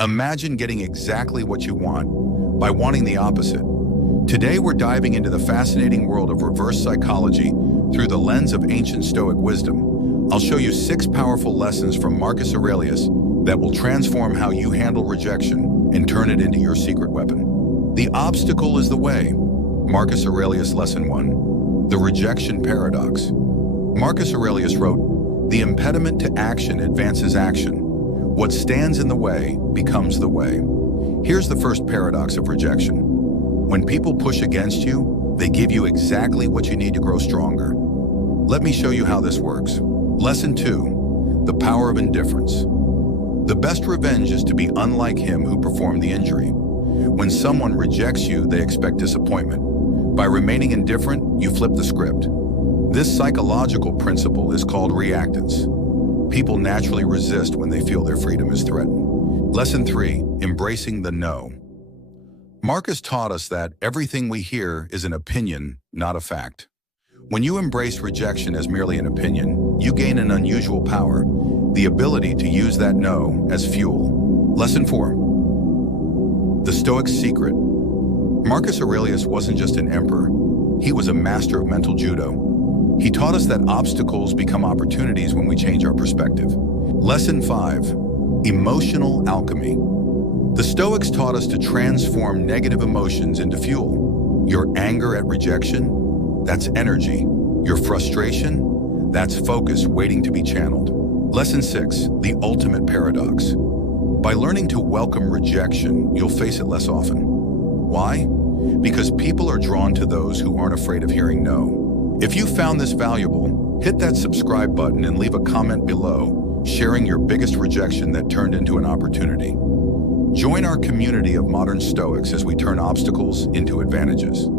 Imagine getting exactly what you want by wanting the opposite. Today, we're diving into the fascinating world of reverse psychology through the lens of ancient Stoic wisdom. I'll show you 6 powerful lessons from Marcus Aurelius that will transform how you handle rejection and turn it into your secret weapon. The obstacle is the way. Marcus Aurelius Lesson 1. The Rejection Paradox. Marcus Aurelius wrote, "The impediment to action advances action. What stands in the way becomes the way." Here's the first paradox of rejection. When people push against you, they give you exactly what you need to grow stronger. Let me show you how this works. Lesson 2. The power of indifference. The best revenge is to be unlike him who performed the injury. When someone rejects you, they expect disappointment. By remaining indifferent, you flip the script. This psychological principle is called reactance. People naturally resist when they feel their freedom is threatened. Lesson 3. Embracing the no. Marcus taught us that everything we hear is an opinion, not a fact. When you embrace rejection as merely an opinion, you gain an unusual power, the ability to use that no as fuel. Lesson 4. The Stoic's secret. Marcus Aurelius wasn't just an emperor, he was a master of mental judo. He taught us that obstacles become opportunities when we change our perspective. Lesson 5. Emotional alchemy. The Stoics taught us to transform negative emotions into fuel. Your anger at rejection, that's energy. Your frustration, that's focus waiting to be channeled. Lesson 6. The ultimate paradox. By learning to welcome rejection, you'll face it less often. Why? Because people are drawn to those who aren't afraid of hearing no. If you found this valuable, hit that subscribe button and leave a comment below, sharing your biggest rejection that turned into an opportunity. Join our community of modern Stoics as we turn obstacles into advantages.